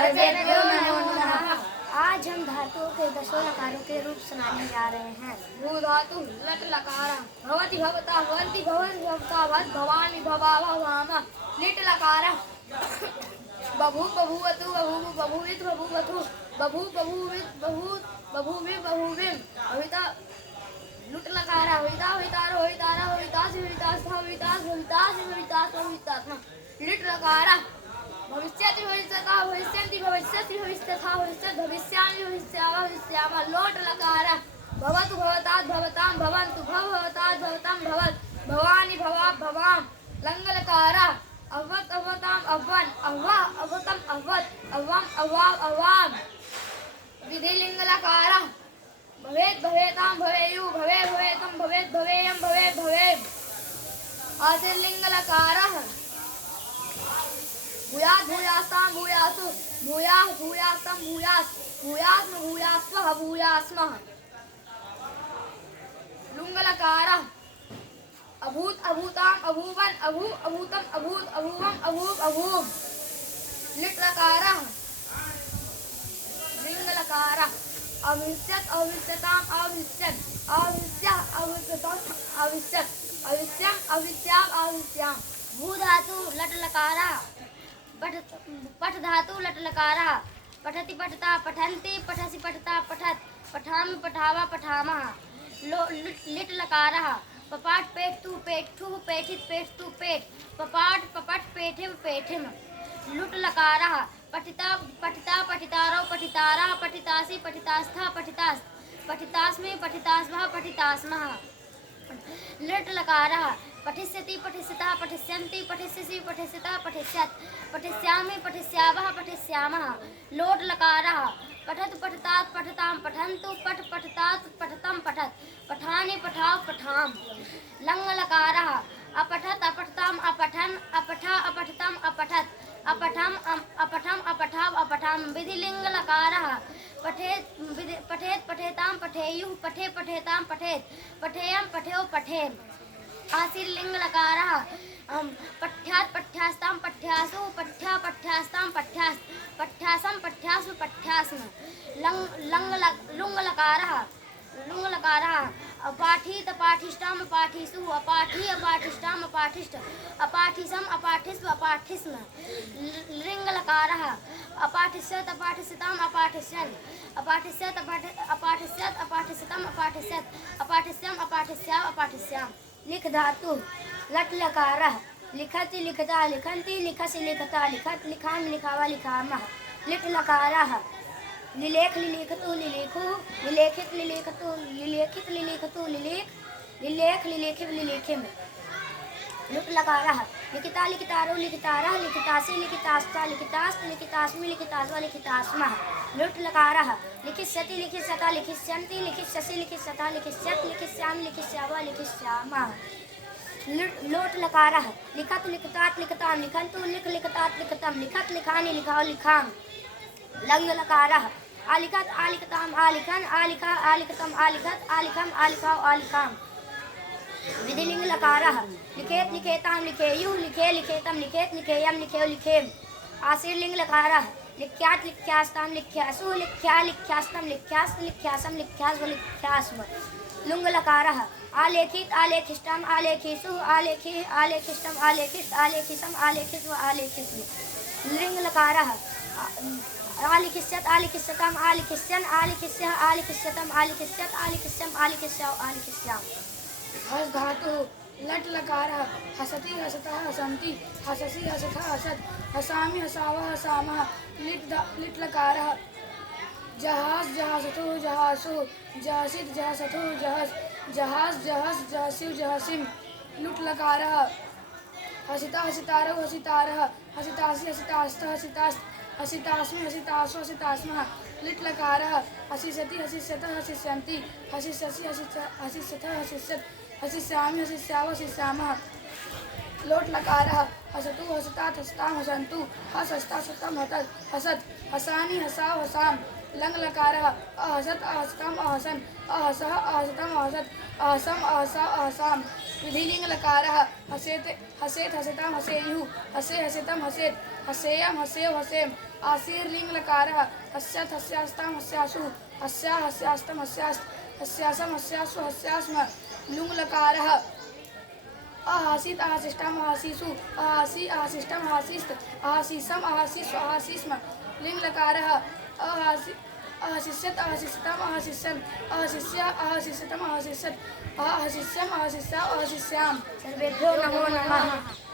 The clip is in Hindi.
सर्वेभ्यो नमो नमः। आज हम धातुओं के 10 लकारों के रूप सुनाने जा रहे हैं। भू धातु लट लकार भवति भवता भवन्ति भवन् भवता भवत् भवामि भवावः भवामः। लिट लकार बभू बभूवतु बभूवु बभूवित् बभूवतु बभू बभूवित् बभूत् बभूवि बभूविम्। भविता लुट लकार भविता भवितार भवितारा भवितासि भवितास्था भवितास् भवितासि भवितास् भवितास्म। लिट लकार भविष्यति भविष्यता भविष्यन्ति भविष्यसि भविष्यथा भविष्यत् भविष्यामि भविष्यावः भविष्यामः। लोट लकार भवतु भवतात् भवतां भवन्तु भव भवतात् भवतां भवत् भवानि भवा भवां। लङ् लकार अवत् अवताम् अवन् अव्वा अवतम् अवत् अव्वाम् अव्वाम् अवाम्। विधिलिङ्ग लकार भवेत् भवेतां भवेयु भवे भवेतं भवेत् भवेयं भवे भवेम्। आशीर्लिङ्ग लकारः भूयात् भूयास्तां भूयासु भूयास् भूयास्तं भूयास् भूयास्म भूयास्वः भूयास्मः। लुङ् लकारः अभूत् अभूताम् अभूवन् अभू अभूतम् अभूत् अभूवम् अभूव अभूव। लिट् लकारः लिङ् लकारः अभिष्यत् अभिष्यताम् अभिष्यत् अभिष्यः अभिष्यतम् अभिष्यत् अभिष्यम् अभिष्याम् अभिष्याम्। भू धातु लट लकारा पठ धातु लट लकारा पठति पठता पठन्ति पठसि पठता पठत् पठामि पठावा पठामः। लिट लकारः पपाट पेटतु पेटथुः पेठित पेटतु पेट पपाट पपट पेठिव पेठिम। लुट लकारः पठिता पठिता पठितारौ पठितारः पठितासि पठितास्था पठितास् पठितास्मि पठितास्मः पठितास्मः। लिट लकारः पठिष्यति पठिष्यतः पठिष्यन्ति पठिष्यसि पठिष्यतः पठिष्यत् पठिष्यामि पठिष्यावः पठिष्यामः। लोट लकारः पठतु पठतात् पठतां पठन्तु पठ पठतात् पठतं पठत् पठानि पठाव पठाम। लङ् लकारः अपठत् अपठताम् अपठन् अपठा अपठतम् अपठत् अपठम् अपठम् अपठाव अपठाम। विधिलिङ्ग लकारः पठेत् पठेत् पठेतां पठेयुः पठे पठेतां पठेत् पठेयं पठेव पठेम। आशीर्लिङ्ग लकारः पठ्यात् पठ्यास्तां पठ्यासु पठ्या पठ्यास्तां पठ्यास् पठ्यासं पठ्यासु पठ्यास्म। लुङ् लकारः लुङ् लकारः अपाठीत् अपाठिष्टाम् अपाठीषु अपाठी अपाठिष्टाम् अपाठिष्ट अपाठिसम् अपाठिस्व अपाठिस्म। लिङ् लकारः अपाठिष्यत् अपाठिष्यताम् अपाठिष्यन् अपाठिष्यत् अपाठिष्यत् अपाठिष्यतम् अपाठिष्यत् अपाठिष्यम् अपाठिष्याव अपाठिष्याम्। लिख धातु लट लकारः लिखति लिखता लिखन्ति लिखसि लिखता लिखत् लिखामि लिखावा लिखामः। लिट लकारः लिलेख लिलेखतु लिलेखु लिलेखित लिलेखतु लिलेखित लिलेखतु लिलेख लिलेख लिलेखिव लिलेखिम। लुट लकारः लिखिता लिखितारो लिखितारः लिखितासि लिखितास्ता लिखितास्त लिखितास्मि लिखितास्व लिखितास्मः। लुट लकारः लिखिष्यति लिखिष्यता लिखिष्यन्ति लिखिष्यसि लिखिष्यथा लिखिष्यत् लिखिष्यामि लिखिष्यावः लिखिष्यामः। लोट लकारः लिखत लिखतात लिखतां लिखन्तु लिख लिखतात लिखतं लिखत लिखानि लिखाव लिखाम। लङ् लकारः आलिखत आलिखताम् आलिखन् आलिखा आलिखतम् आलिखत् आलिखम् आलिखाव आलिखाम। विधिलिङ्ग लकारः लिखेत् लिखेतां लिखेयुः लिखे लिखेतं लिखेत् लिखेयं लिखेव लिखेम। आशीर्लिङ्ग लकारः लिख्यात् लिख्यास्तां लिख्यासु लिख्या लिख्यास्तं लिख्यास् लिख्यासं लिख्यास्व लिख्यास्म। लुङ् लकारः आलेखित आलेखिष्टाम् आलेखिषु आलेखि आलेखिष्टम् आलेखिष्ट आलेखिसम् आलेखिस्व आलेखिस्म। लिङ् लकारः आलिखिष्यत् आलिखिष्यताम् आलिखिष्यन् आलिखिष्यः आलिखिष्यतम् आलिखिष्यत् आलिखिष्यम् आलिखिष्याव आलिखिष्याम। हस् धातु लट् लकारः हसति हसतः हसन्ति हससि हसथः हसत् हसामि हसावः हसामः। लिट् लकारः जहास् जहासतु जहासु जहसित् जहसतु जहस् जहास् जहस् जहसिव जहसिम। लुट् लकारः हसिता हसितारौ हसितारः हसितासि हसितास्थ हसितास्त हसितास्मि हसितासु हसितास्मः। लिट् लकारः हसिष्यति हसिष्यतः हसिष्यन्ति हसिष्यसि हसिष्यथः हसिष्यत् हसिष्यामि हसिष्यावः हसिष्यामः। लोट लकारः हसतु हसतात हसतां हसन्तु हस हसता हसतं हसत् हसत् हसानि हसाव हसाम। लंग लकारः अहसत् अहस्कम् अहसन् अहसः अहसतम् अहसत् अहसम् अहसा अहसाम् विधिलिंग लकारः हसेत हसेत हसेतां हसेयुः हसे हसेतं हसेत् हसेयं हसेव हसेम आसीर लिंग लकारः हस्यत् हस्यास्तां हस्यासु हस्या हस्यास्तं हस्यास्त हस्यासं हस्यासु हस्यास्म लुंग लकारः अहासित अहासिष्टम अहासिसु अहासि अहासिष्टम अहासिस्त अहासिसम अहासिसु अहासिस्म लिंग लकारः अहासि अहासिष्यत अहासिष्यतम अहासिष्यन् अहासिष्य अहासिष्यतम अहासिष्यत् अहासिष्यम अहासिष्या अहासिष्याम। सर्वेभ्यो नमो नमः।